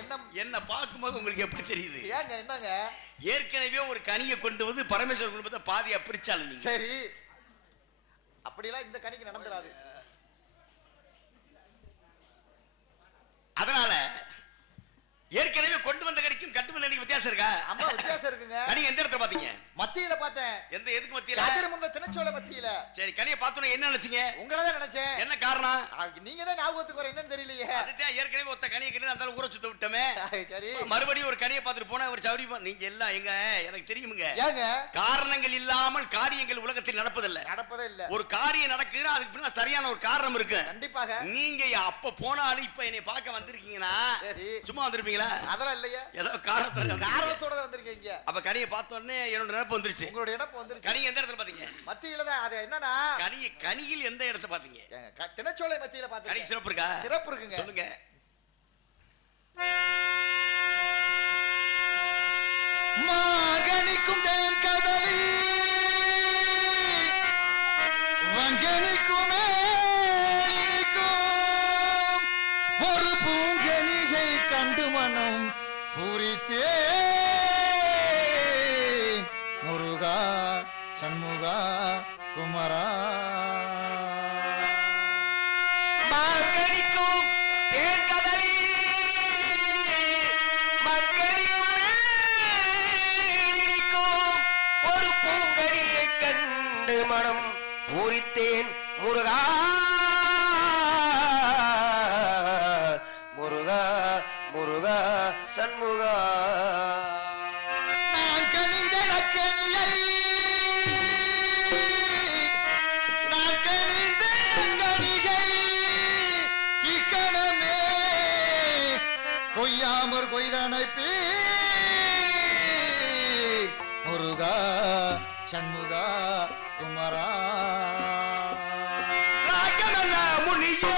எண்ணம் என்ன பார்க்கும்போது உங்களுக்கு எப்படி தெரியுது? ஏங்க என்னங்க? ஏற்கனவே ஒரு கனியை கொண்டு வந்து பரமேஸ்வரர் குடும்பத்தை பாதியா பிரிச்சாலும் நீங்க. சரி, அப்படிலாம் இந்த கனிக்கு நடந்துராது. அதனால ஏற்கனவே கொண்டு வந்த கனிக்கும் கட்டு வந்த கனிக்கு வித்தியாசம் இருக்கா? அம்மா வித்தியாசம் இருக்குங்க. கனி எந்த இடத்துல பாத்தீங்க? மத்தியில பார்த்தேன். எந்த எதுக்கு மத்தியில? ராஜரமுங்க தினச்சோலை மத்தியில. சரி, கனியை பார்த்தோன்னே என்ன நினைச்சீங்க? உங்களை தான் நினைச்சேன். என்ன காரணம்? நீங்க தான் ஞாபகத்துக்கு வர என்னன்னு தெரியலையே. அதுதான் ஏற்கனவே ஒத்த கனியை கட்டி அந்த ஊரை சுத்த விட்டோமே. சரி, மறுபடியும் ஒரு கனியை பார்த்துட்டு போனா ஒரு சௌரி நீங்க எல்லாம் எங்க எனக்கு தெரியுமுங்க. ஏங்க காரணங்கள் இல்லாமல் காரியங்கள் உலகத்தில் நடப்பதில்லை. நடப்பதே இல்ல. ஒரு காரியம் நடக்குதுன்னா அதுக்கு பின்னாடி சரியான ஒரு காரணம் இருக்கு. கண்டிப்பாக. நீங்க அப்ப போனாலும் இப்ப என்னை பார்க்க வந்திருக்கீங்கன்னா சரி சும்மா வந்திருப்பீங்களா? அதெல்லாம் இல்லையா? ஏதோ காரணத்தோட வந்திருக்கீங்க. அப்ப கனியை பார்த்த உடனே என்னோட நினைப்பு வந்துருச்சு. உங்களோட நினைப்பு வந்துருச்சு. கனி எந்த இடத்துல பாத்தீங்க? மத்தியில தான். அது என்னன்னா கனியில் எந்த இடத்துல பாத்தீங்க? தினச்சோலை மத்தியில பாத்தீங்க. கனி சிறப்பு இருக்கா? சிறப்பு இருக்குங்க. சொல்லுங்க. மாகனிக்கும் தேன் கதலி வங்கனிக்குமே ஒரு பூங்கனியை கண்டு மனம் பூரித்தே முருகா சண்முகா குமரா. மாங்கனிக்கும் தேன் கதலி மங்கனிக்குமே ஒரு பூங்கனியை கண்டு மனம் பூரித்தேன் முருகா முருகா முருகா சண்முகா. நான் கனிந்த நக்கனியை நான் கனிந்த நக்கனியை இக்கணமே கொய்யாமற் கொய்தனைப்பீ முருகா சண்முகா குமரா. முனியே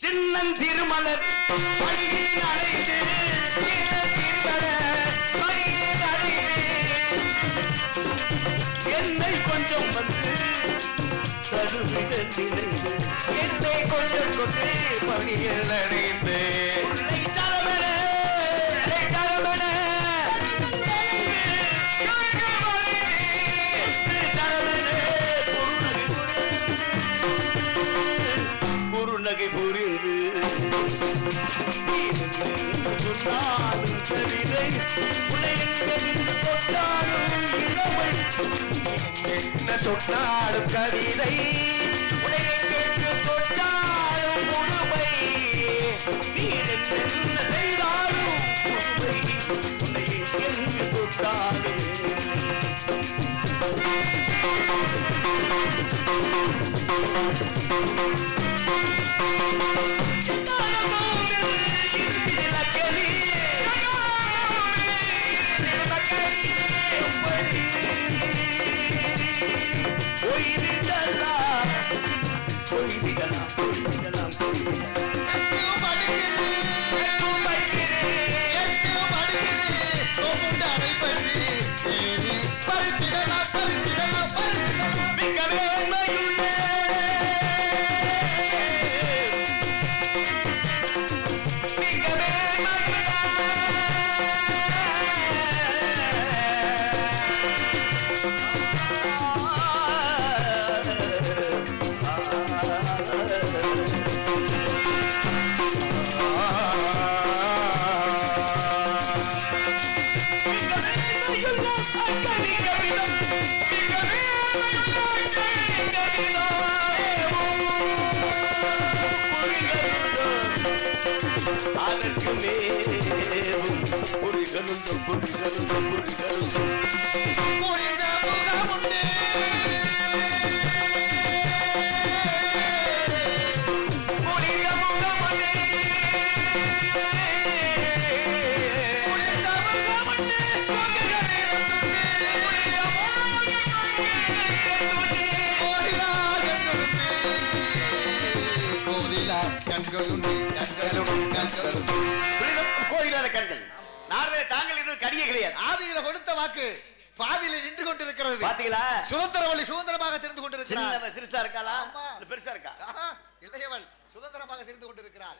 சின்னஞ்சிறுமலர் பணியில் அழைத்து என்னை கொஞ்சம் வந்து என்னை கொஞ்சம் கொண்டு பணியில் அழைத்து சரவண சொன்னாலும் கவிதை உன்னை எங்கெங்கு தொட்டாலும் இளமை என்ன சொன்னாலும் கவிதை உன்னை எங்கெங்கு தொட்டாலும் புதுமை நீ என்ன செய்தாலும் புதுமை உன்னை எங்கெங்கு தொட்டாலும் அதற்கு மேலும் ஒரு கருந்தம் கோயிலான கண்கள் நார்வே தாங்கள் இன்னும் கடிய கிடையாது. ஆதியில கொடுத்த வாக்கு பாதியில நின்று கொண்டிருக்கிறது. பாத்தீங்களா? சுதந்திரவழி சுதந்திரமாக தெரிந்து கொண்டிருக்கிறார். சிறுசா இருக்காளா இல்ல பெருசா இருக்கா? இளையவள் சுதந்திரமாக தெரிந்து கொண்டிருக்கிறார்.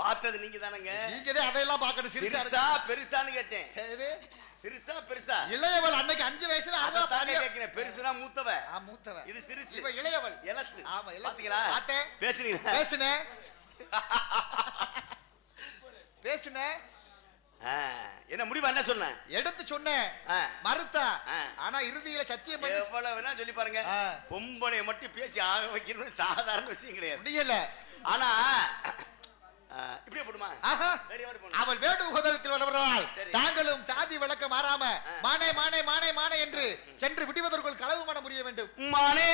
பார்த்தது நீங்க தானங்க. நீங்க அதையெல்லாம் பார்க்கணும். சிறுசா பெருசான்னு கேட்டேன். சிறுசா பெருசா? இளையவள் அன்னைக்கு 5 வயசுல அவ தானே கேக்குறேன். பெருசுனா மூத்தவ. மூத்தவ. இது சிறுசு. இவ இளையவள். எலசு. ஆமா எலசு. பாத்தீங்களா? பார்த்தேன். பேசுறீங்க. பேசுனே. பேசுனே. என்ன முடிவு என்ன சொன்ன? எடுத்து சொன்னேன். மறுத்தா. ஆனா இறுதியில சத்தியம் பண்ணி எவ்வளவு வேணா சொல்லி பாருங்க. பொம்பளைய மட்டும் பேசி ஆக வைக்கணும் சாதாரண விஷயம் கிடையாது. முடியல. ஆனா இப்படியே போடுமா? அவள் வேண்டுகோதலத்தில் வருவதால் தாங்களும் சாதி விளக்க மாறாம மானே மானே மானே மானே என்று சென்று விடுவதற்குள் களவு மன முடிய வேண்டும். மானே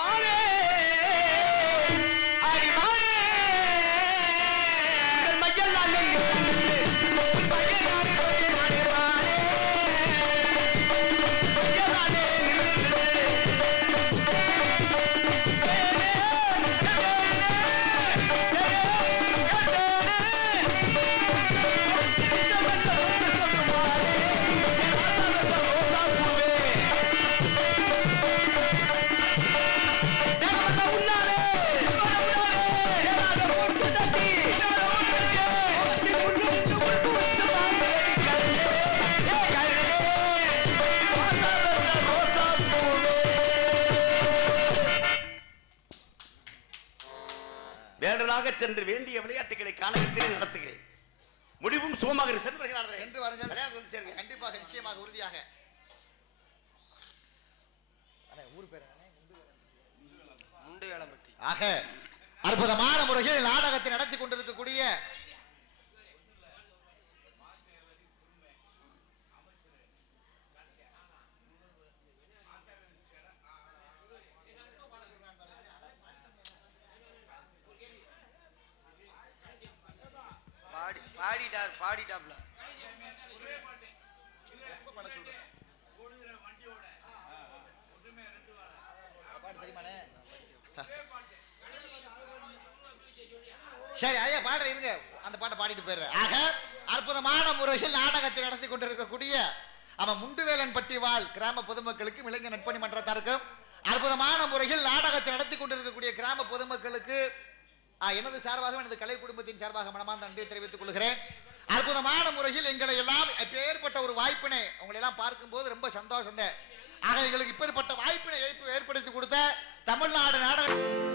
மானே அடி மானே மஜல் நான் வேண்டனாக சென்று வேண்டிய விளையாட்டுகளை காணகத்தில் நடத்துகிறேன். முடிவும் சுகமாக சென்று வாருங்கள். கண்டிப்பாக நிச்சயமாக உறுதியாக. ஆக அற்புதமான முறையில் நாடகத்தை நடத்தி கொண்டிருக்கக்கூடிய பாடிட்டாப்ல சரி ஐயா பாடுற இருங்க, அந்த பாட்டை பாடிட்டு போயிடுறேன். ஆக அற்புதமான முறையில் நாடகத்தை நடத்தி கொண்டிருக்கக்கூடிய அவன் முண்டுவேலன் பட்டி வாழ் கிராம பொதுமக்களுக்கும் இளைஞர் நட்பணி மன்றத்தாருக்கும் அற்புதமான முறையில் நாடகத்தை நடத்தி கொண்டிருக்கக்கூடிய கிராம பொதுமக்களுக்கு எனது சார்பாக எனது கலை குடும்பத்தின் சார்பாக மனமார்ந்த நன்றியை தெரிவித்துக் கொள்கிறேன். அற்புதமான முறையில் எங்களை எல்லாம் ஏற்பட்ட ஒரு வாய்ப்பினை உங்களை எல்லாம் பார்க்கும்போது ரொம்ப சந்தோஷம். ஆக எங்களுக்கு இப்படிப்பட்ட வாய்ப்பினை ஏற்படுத்தி கொடுத்த தமிழ்நாடு நாடக